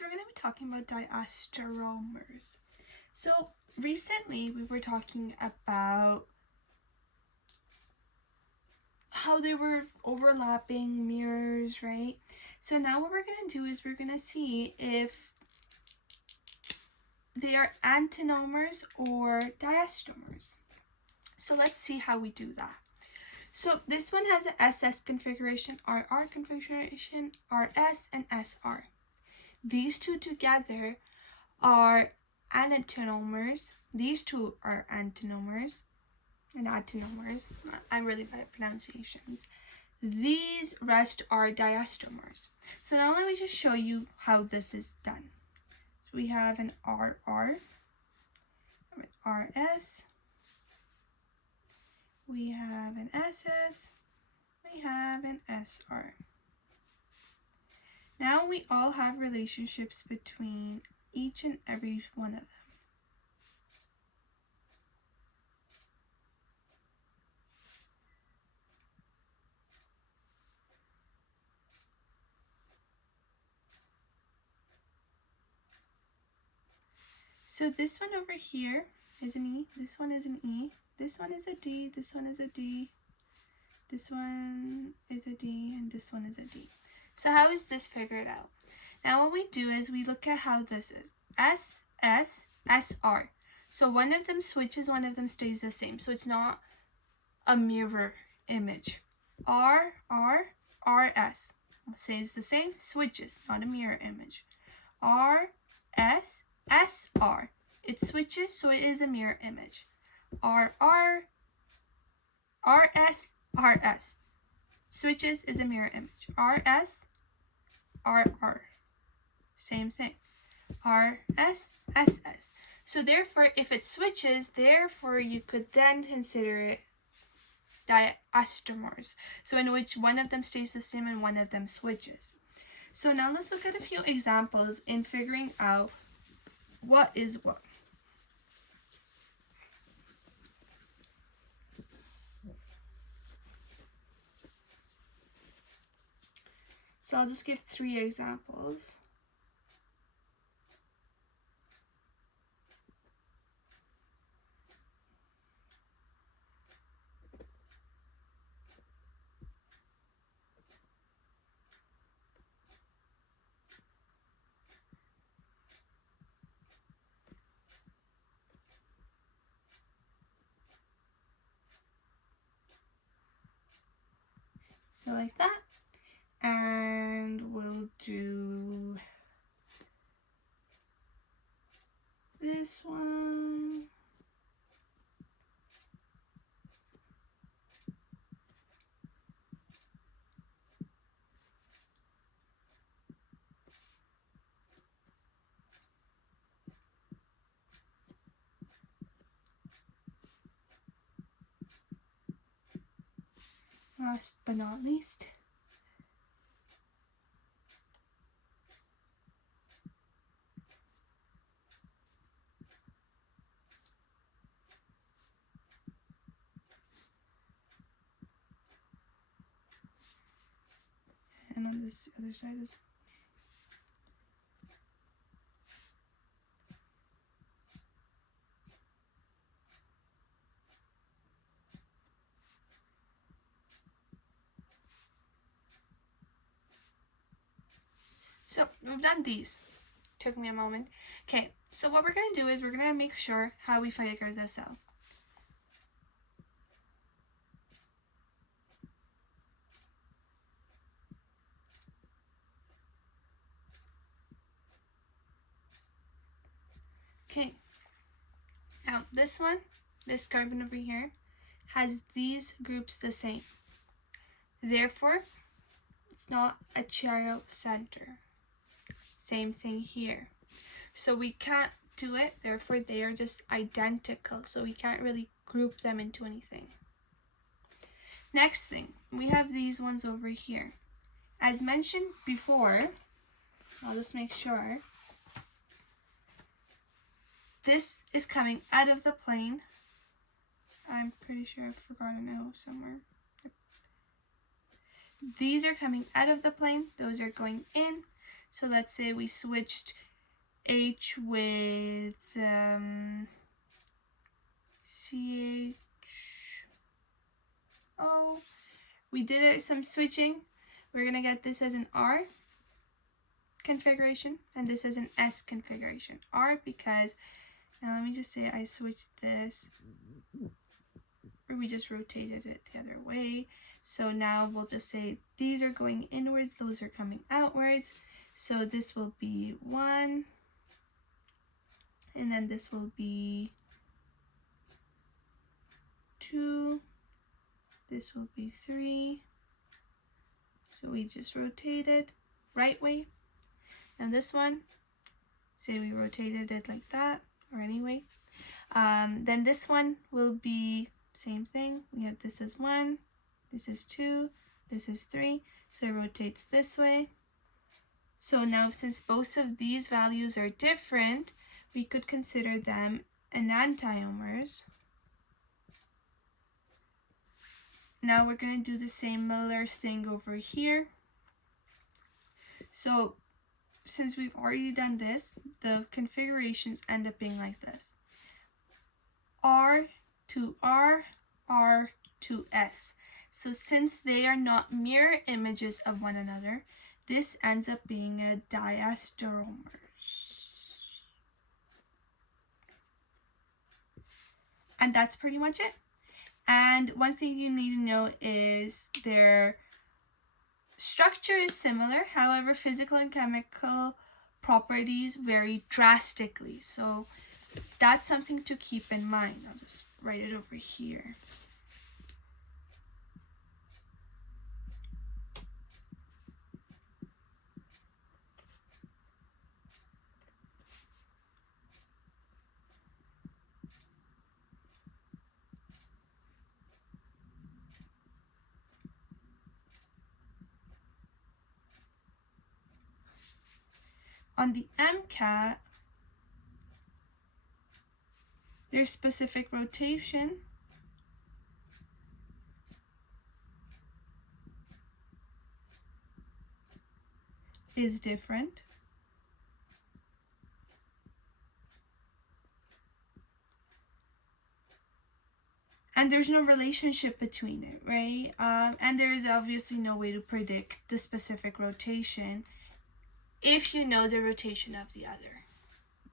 So we're going to be talking about diastereomers. So recently we were talking about how they were overlapping mirrors, right? So now what we're going to do is we're going to see if they are antinomers or diastereomers. So let's see how we do that. So this one has an SS configuration, RR configuration, RS, and SR. These two together are antinomers. These two are antinomers and antinomers. I'm really bad at pronunciations. These rest are diastereomers. So now let me just show you how this is done. So we have an RR, an RS, we have an SS, we have an SR. Now we all have relationships between each and every one of them. So this one over here is an E, this one is an E, this one is a D, this one is a D, this one is a D, and this one is a D. So how is this figured out? Now what we do is we look at how this is. S, S, S, R. So one of them switches, one of them stays the same. So it's not a mirror image. R, R, R, S. Stays the same, switches, not a mirror image. R, S, S, R. It switches, so it is a mirror image. R, R, R, S, R, S. Switches is a mirror image. R, S, R, R. Same thing. R, S, S, S. So therefore, if it switches, therefore you could then consider it diastereomers. So in which one of them stays the same and one of them switches. So now let's look at a few examples in figuring out what is what. So I'll just give 3 examples. So like that. And we'll do this one. Last but not least, and on this other side is so we've done these. Took me a moment. Okay, so what we're gonna do is we're gonna make sure how we figure this out. Okay, now this one, this carbon over here, has these groups the same. Therefore, it's not a chiral center. Same thing here. So we can't do it, therefore they are just identical, so we can't really group them into anything. Next thing, we have these ones over here. As mentioned before, I'll just make sure. This is coming out of the plane. I'm pretty sure I forgot a note somewhere. These are coming out of the plane. Those are going in. So let's say we switched H with CH. Oh, we did some switching. We're gonna get this as an R configuration and this as an S configuration. R because, now let me just say I switched this, or we just rotated it the other way. So now we'll just say these are going inwards, those are coming outwards. So this will be 1, and then this will be 2, this will be 3. So we just rotate it right way. And this one, say we rotated it like that, or anyway. Then this one will be same thing. We have this as 1, this is 2, this is 3. So it rotates this way. So now since both of these values are different, we could consider them enantiomers. Now we're going to do the similar thing over here. So since we've already done this, the configurations end up being like this. R to R, R to S. So since they are not mirror images of one another, this ends up being a diastereomers. And that's pretty much it. And one thing you need to know is their structure is similar, however, physical and chemical properties vary drastically. So that's something to keep in mind. I'll just write it over here. On the MCAT, their specific rotation is different. And there's no relationship between it, right? And there is obviously no way to predict the specific rotation if you know the rotation of the other.